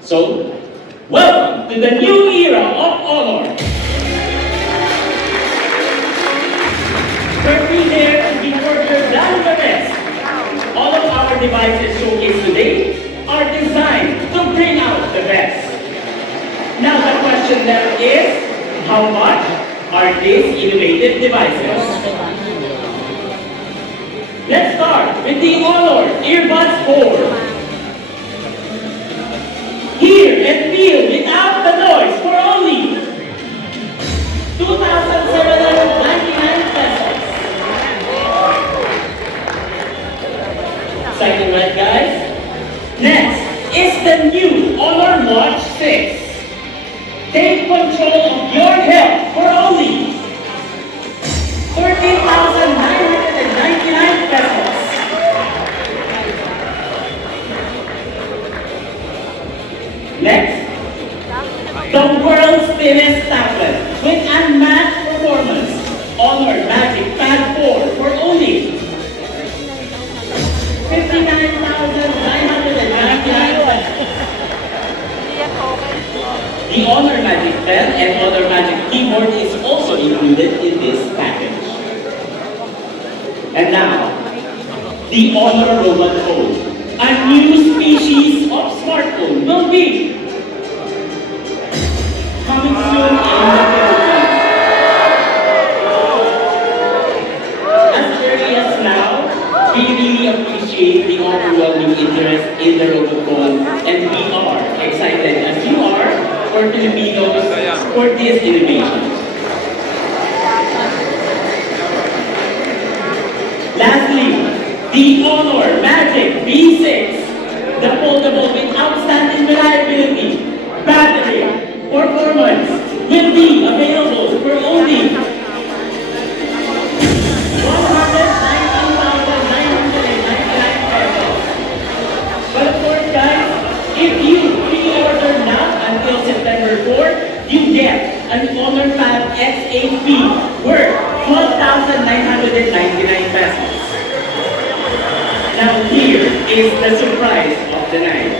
So, welcome to the new era of Honor. We're here to be further than the rest. All of our devices showcased today are designed to bring out the best. Now the question there is, how much are these innovative devices? Let's start with the Honor Earbuds 4. Hear and feel without the noise for only 2,799 pesos. Exciting, right, guys? Next is the new Honor Watch 6. Take control of your health for only 13,999 pesos. Next, the world's thinnest tablet with unmatched performance, Honor Magic Pad 4 for only 59,999 pesos. The Honor Magic Pen and Honor Magic Keyboard is also included in this package. And now, the Honor Robot Phone, a new species of smartphone will be coming soon in the Philippines. As early as now, we really appreciate the overwhelming interest in the robot phone, and we are excited as you are for Filipinos for this innovation. Lastly, the Honor Magic V6, the foldable with outstanding reliability, battery, performance, will be available for only 119,999 pesos. But of course, guys, if you pre-order now until September 4th, you get an Honor Pad X8P worth 12,999 pesos. Now here is the surprise of the night.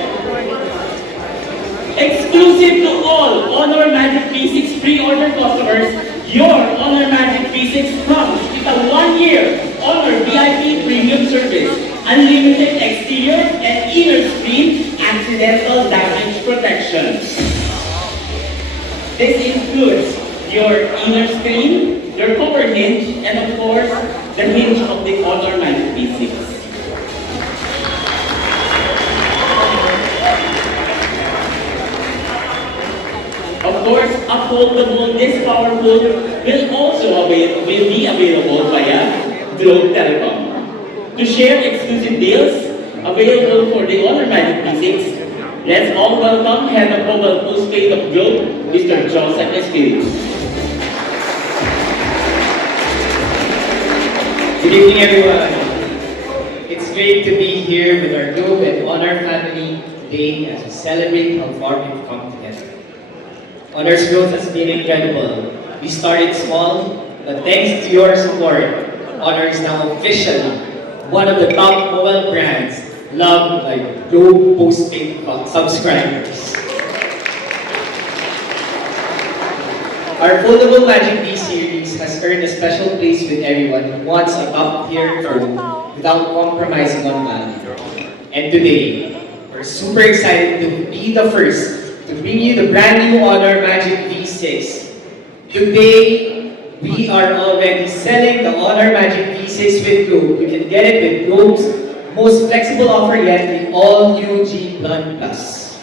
Exclusive to all Honor Magic V6 pre-order customers, your Honor Magic V6 comes with a 1-year Honor VIP premium service, unlimited exterior and inner screen accidental damage protection. This includes your inner screen, your cover hinge, and of course, the hinge of the Honor Magic V6. Of course, a foldable this powerful will also be available via Globe Telecom. To share exclusive deals available for the Honor Magic V6, let's all welcome Head of Mobile Postpaid of Globe, Mr. Joseph Espiritu. Good evening, everyone. It's great to be here with our Globe and Honor family today as we celebrate how far we've come together. Honor's growth has been incredible. We started small, but thanks to your support, Honor is now officially one of the top mobile brands loved by Globe postpaid subscribers. Our foldable Magic V series has earned a special place with everyone who wants a top-tier phone without compromising on value. And today, we're super excited to be the first to bring you the brand new Honor Magic V6. Today, we are already selling the Honor Magic V6 with Globe. You can get it with Globe's most flexible offer yet, the all-new G Plan Plus.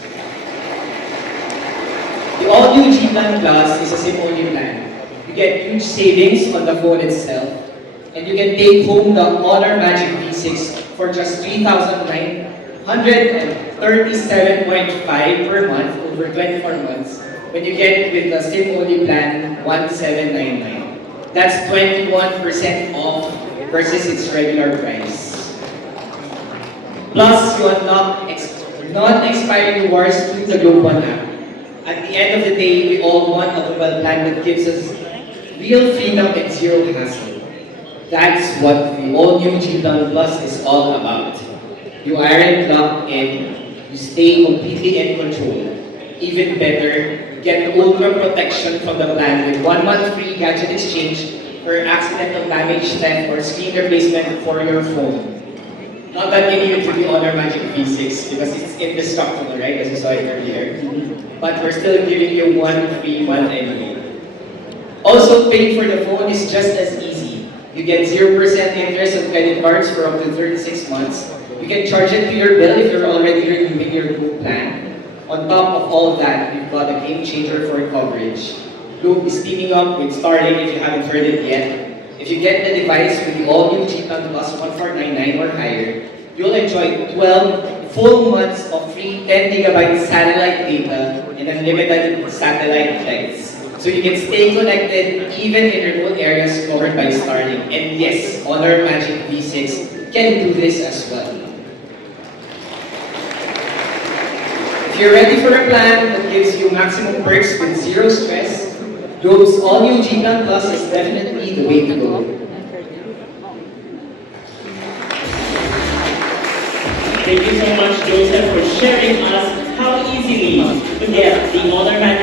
The all-new G Plan Plus is a SIM-only plan. You get huge savings on the phone itself, and you can take home the Honor Magic V6 for just 3,937.5 per month over 24 months when you get it with the SIM-only plan 1799. That's 21% off versus its regular price. Plus, you unlock non-expiring rewards through the Globe One app. At the end of the day, we all want a mobile plan that gives us real freedom and zero hassle. That's what the all-new G Plan Plus is all about. You aren't locked in, you stay completely in control. Even better, you get the ultimate protection from the plan with 1 month free gadget exchange for accidental damage, theft, or screen replacement for your phone. Not that you need to be Honor Magic V6 because it's indestructible, right? As you saw it earlier. But we're still giving you 1 free month anyway. Also, paying for the phone is just as easy. You get 0% interest on credit cards for up to 36 months. You can charge it to your bill if you're already renewing your Globe plan. On top of all of that, we've got a game changer for coverage. Globe is teaming up with Starlink if you haven't heard it yet. If you get the device with the all-new GPlan Plus 1499 or higher, you'll enjoy 12 full months of free 10 GB satellite data and unlimited satellite flights. So you can stay connected even in remote areas covered by Starlink. And yes, Honor Magic V6 can do this as well. If you're ready for a plan that gives you maximum perks with zero stress, Globe's all-new GPlan Plus is definitely the way to go. Thank you so much, Joseph, for sharing us how easily to get the Honor Magic